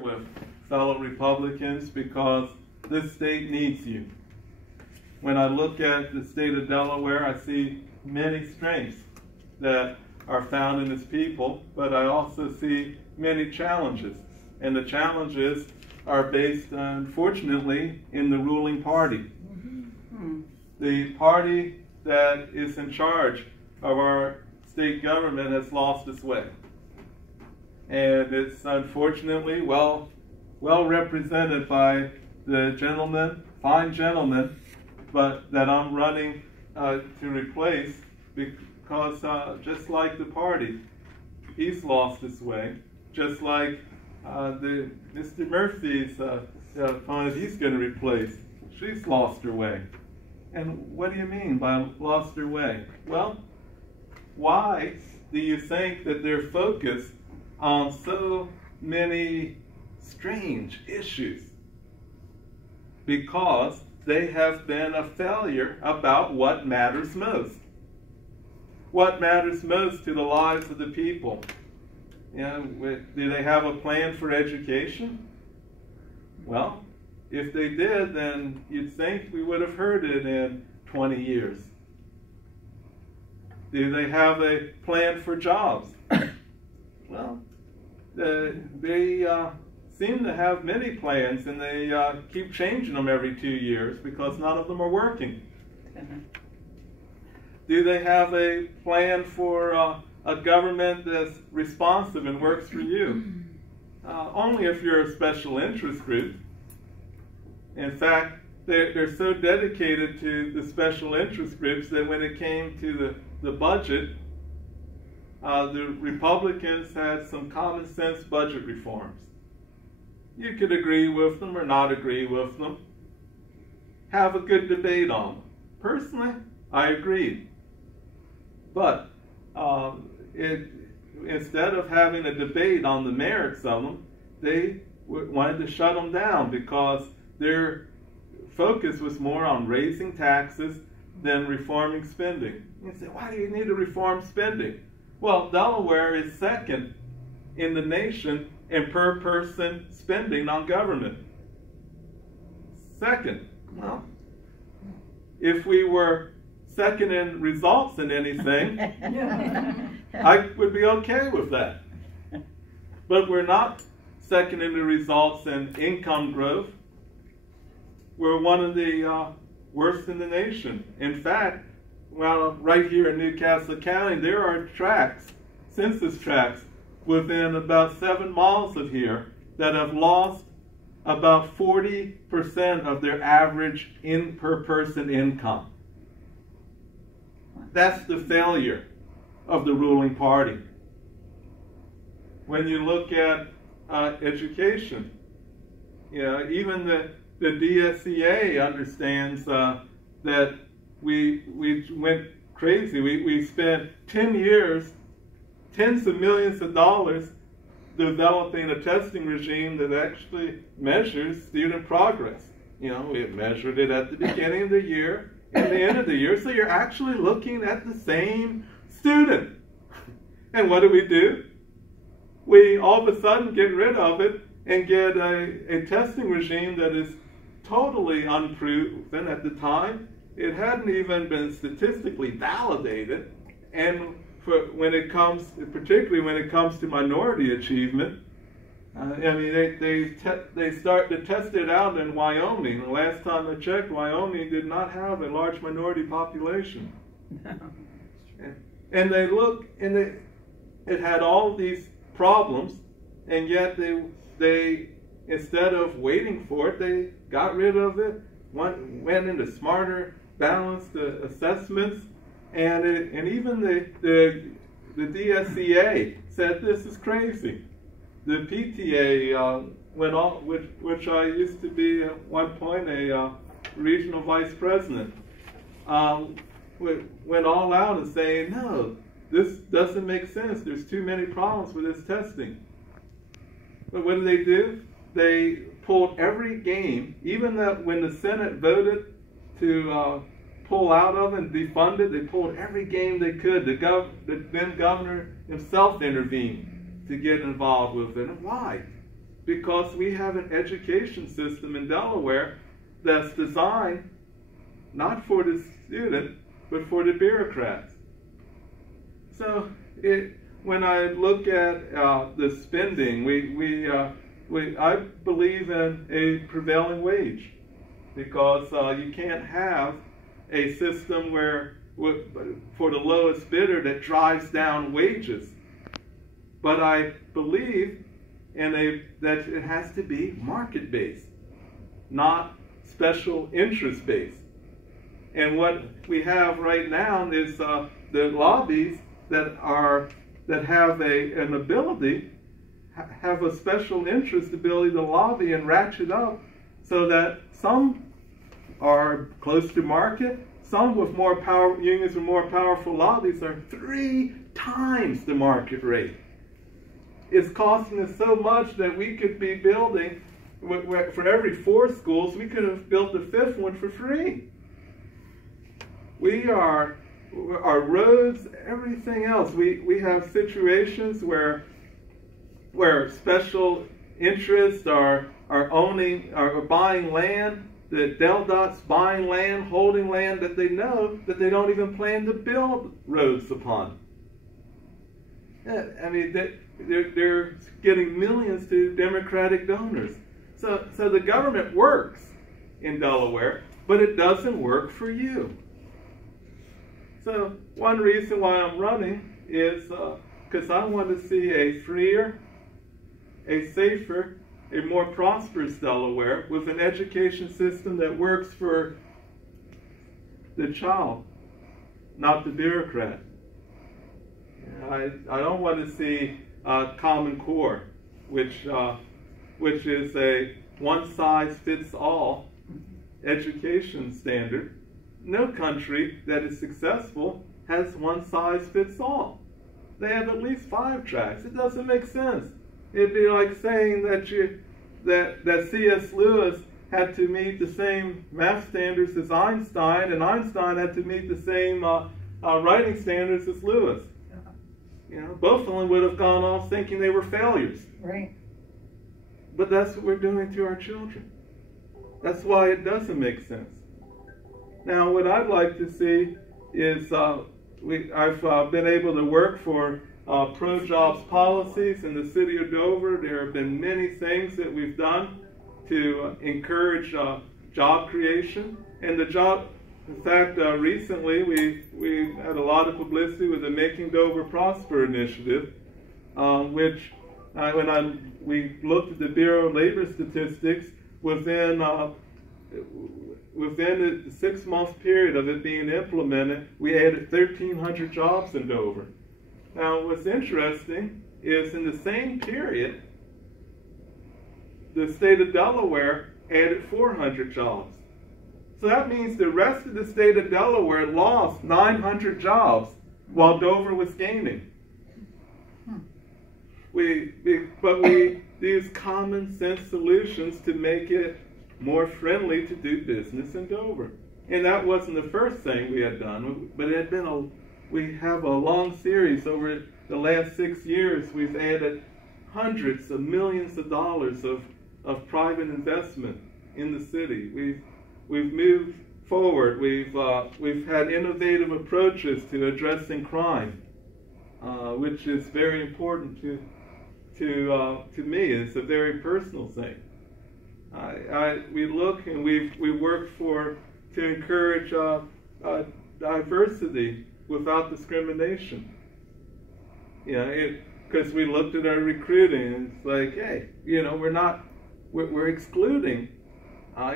with fellow Republicans because this state needs you. When I look at the state of Delaware, I see many strengths that are found in its people, but I also see many challenges. And the challenges are based, unfortunately, in the ruling party. The party that is in charge of our state government has lost its way. And it's unfortunately well represented by the gentleman, fine gentleman, but that I'm running to replace, because just like the party, he's lost his way. Just like Mr. Murphy's opponent he's going to replace, she's lost her way. And what do you mean by lost her way? Well, why do you think that they're focused on so many strange issues? Because they have been a failure about what matters most. What matters most to the lives of the people? You know, do they have a plan for education? Well, if they did, then you'd think we would have heard it in 20 years. Do they have a plan for jobs? Well, they seem to have many plans, and they keep changing them every 2 years because none of them are working. Do they have a plan for a government that's responsive and works for you? Only if you're a special interest group. In fact, they're so dedicated to the special interest groups that when it came to the budget, the Republicans had some common sense budget reforms. You could agree with them or not agree with them. Have a good debate on them. Personally, I agreed. But instead of having a debate on the merits of them, they wanted to shut them down because their focus was more on raising taxes than reforming spending. You say, why do you need to reform spending? Well, Delaware is second in the nation in per person spending on government. Second. Well, if we were second in results in anything, I would be okay with that. But we're not second in the results in income growth. We're one of the worst in the nation. In fact, well, right here in Newcastle County, there are tracts, census tracts, within about 7 miles of here that have lost about 40% of their average per person income. That's the failure of the ruling party. When you look at education, you know, even the DSEA understands that we went crazy. We spent 10 years, tens of millions of dollars developing a testing regime that actually measures student progress. You know, we measured it at the beginning of the year and the end of the year, so you're actually looking at the same student. And what do? We all of a sudden get rid of it and get a testing regime that is totally unproven at the time. It hadn't even been statistically validated, and particularly when it comes to minority achievement, I mean, they start to test it out in Wyoming. The last time I checked, Wyoming did not have a large minority population. And they look, and it had all these problems, and yet they instead of waiting for it, they got rid of it, went into smarter, balanced assessments, and even the DSEA said this is crazy. The PTA went on, which I used to be at one point a regional vice president, went all out and saying, no, this doesn't make sense. There's too many problems with this testing. But what do? They pulled every game, even when the Senate voted to pull out of and defund it, they pulled every game they could. The then governor himself intervened to get involved with it. And why? because we have an education system in Delaware that's designed not for the student, but for the bureaucrats. So when I look at the spending, I believe in a prevailing wage, because you can't have a system where for the lowest bidder that drives down wages. But I believe that it has to be market-based, not special interest-based. And what we have right now is the lobbies that have an ability, have a special interest ability to lobby and ratchet up, so that some are close to market, some with more power, unions with more powerful lobbies are 3 times the market rate. It's costing us so much that we could be building, for every 4 schools, we could have built a 5th one for free. Our roads, everything else, we have situations where special interests are buying land, that DelDOT's buying land, holding land that they know that they don't even plan to build roads upon. I mean, they're getting millions to Democratic donors. So the government works in Delaware, but it doesn't work for you. So one reason why I'm running is because I want to see a freer, a safer, a more prosperous Delaware with an education system that works for the child, not the bureaucrat. I don't want to see Common Core, which is a one-size-fits-all education standard. No country that is successful has one-size-fits-all. They have at least 5 tracks. It doesn't make sense. It'd be like saying that C.S. Lewis had to meet the same math standards as Einstein, and Einstein had to meet the same writing standards as Lewis. You know, both of them would have gone off thinking they were failures. Right. But that's what we're doing to our children. That's why it doesn't make sense. Now, what I'd like to see is I've been able to work for pro-jobs policies in the city of Dover. There have been many things that we've done to encourage job creation. And in fact, recently we had a lot of publicity with the Making Dover Prosper initiative, which when we looked at the Bureau of Labor Statistics, within the 6-month period of it being implemented, we added 1,300 jobs in Dover. Now, what's interesting is in the same period, the state of Delaware added 400 jobs. So that means the rest of the state of Delaware lost 900 jobs while Dover was gaining. But we use common sense solutions to make it more friendly to do business in Dover. And that wasn't the first thing we had done, but it had been we have a long series over the last 6 years. We've added hundreds of millions of dollars of private investment in the city. We've moved forward. We've had innovative approaches to addressing crime, which is very important to me. It's a very personal thing. We look and we work to encourage diversity without discrimination. You know, because we looked at our recruiting and it's like, hey, you know, we're excluding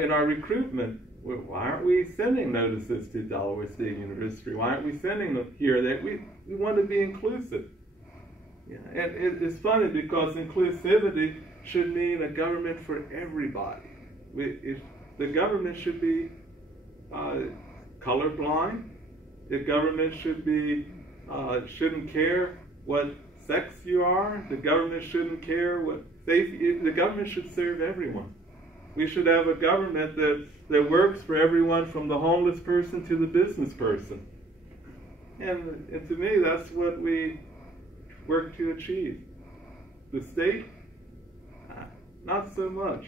in our recruitment. Why aren't we sending notices to Delaware State University? Why aren't we sending them here? That we want to be inclusive. Yeah, and it's funny because inclusivity should mean a government for everybody. The government should be colorblind. The government shouldn't care what sex you are. The government shouldn't care what safety. The government should serve everyone. We should have a government that works for everyone, from the homeless person to the business person. And to me, that's what we work to achieve. The state, not so much.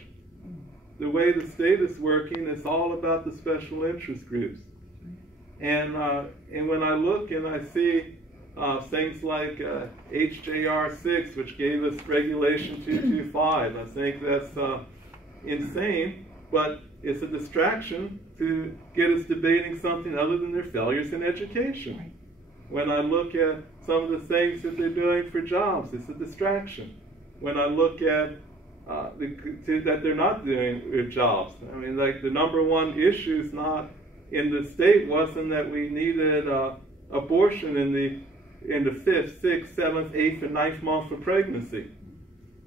The way the state is working is all about the special interest groups. And when I look and I see things like HJR 6, which gave us Regulation 225, I think that's insane, but it's a distraction to get us debating something other than their failures in education. When I look at some of the things that they're doing for jobs, it's a distraction. When I look at that they're not doing with jobs, I mean, like the number one issue is not in the state wasn't that we needed abortion in the 5th, 6th, 7th, 8th, and 9th month of pregnancy.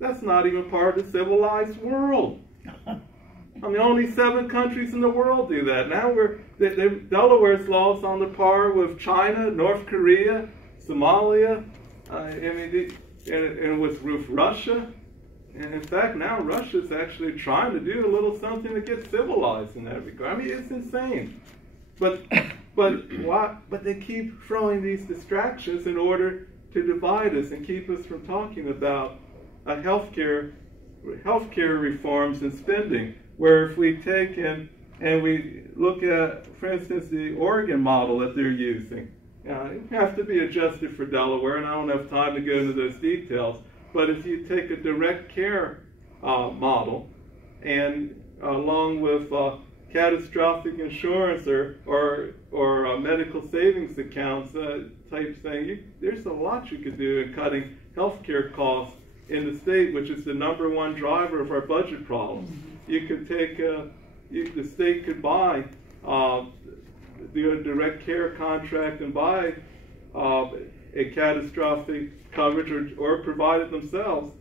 That's not even part of the civilized world. I mean, only 7 countries in the world do that. Now Delaware's law is on the par with China, North Korea, Somalia, and with Russia. And in fact, now Russia's actually trying to do a little something to get civilized in that regard. I mean, it's insane. But they keep throwing these distractions in order to divide us and keep us from talking about healthcare reforms and spending. Where if we take and we look at, for instance, the Oregon model that they're using, it has to be adjusted for Delaware, and I don't have time to go into those details. But if you take a direct care model, and along with catastrophic insurance or medical savings accounts type thing, there's a lot you could do in cutting healthcare costs in the state, which is the number one driver of our budget problems. You could take, the state could buy, do a direct care contract and buy a catastrophic coverage or provide it themselves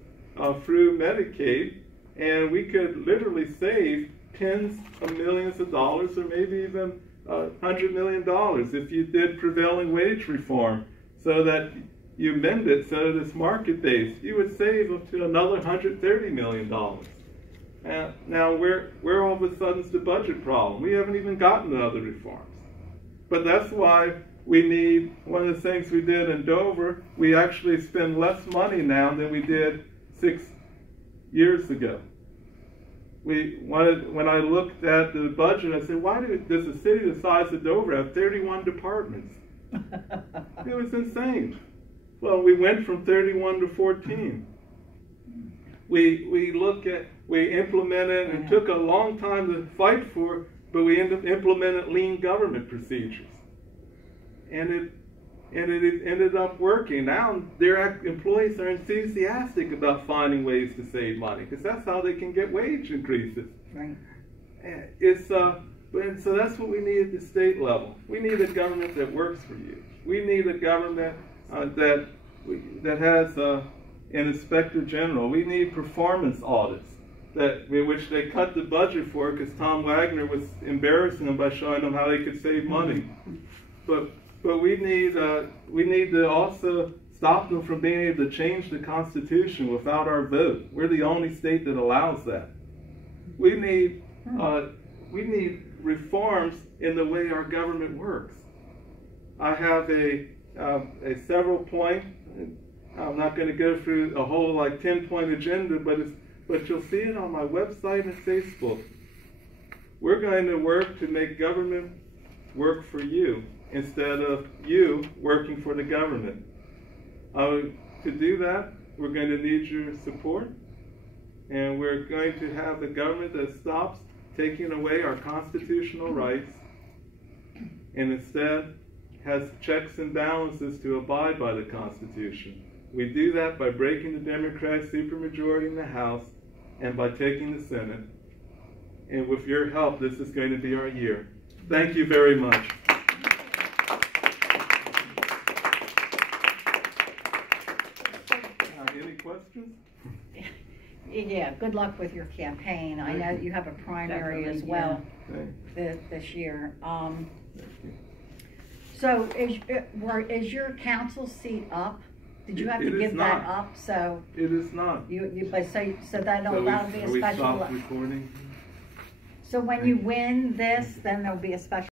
through Medicaid, and we could literally save tens of millions of dollars or maybe even $100 million if you did prevailing wage reform so that you amend it so that it's market-based. You would save up to another $130 million. Now, where all of a sudden is the budget problem? We haven't even gotten to other reforms. But that's why we need, one of the things we did in Dover, we actually spend less money now than we did 6 years ago. When I looked at the budget, I said, why does a city the size of Dover have 31 departments? It was insane. Well, we went from 31 to 14. We implemented, and it took a long time to fight for, but we implemented lean government procedures. And it ended up working. Now their employees are enthusiastic about finding ways to save money because that's how they can get wage increases. Right. So that's what we need at the state level. We need a government that works for you. We need a government that has an inspector general. We need performance audits which they cut the budget for because Tom Wagner was embarrassing them by showing them how they could save money. But we need to also stop them from being able to change the Constitution without our vote. We're the only state that allows that. We need reforms in the way our government works. I have a several point. I'm not going to go through a whole 10-point agenda, but you'll see it on my website and Facebook. We're going to work to make government work for you instead of you working for the government. To do that, we're going to need your support, and we're going to have a government that stops taking away our constitutional rights and instead has checks and balances to abide by the Constitution. We do that by breaking the Democratic supermajority in the House and by taking the Senate. And with your help, this is going to be our year. Thank you very much. Any questions? Yeah, good luck with your campaign. I know you have a primary as well this year. So is your council seat up? Did you have to give that up? So it is not. So that'll be a special. Recording? So when you win this, then there'll be a special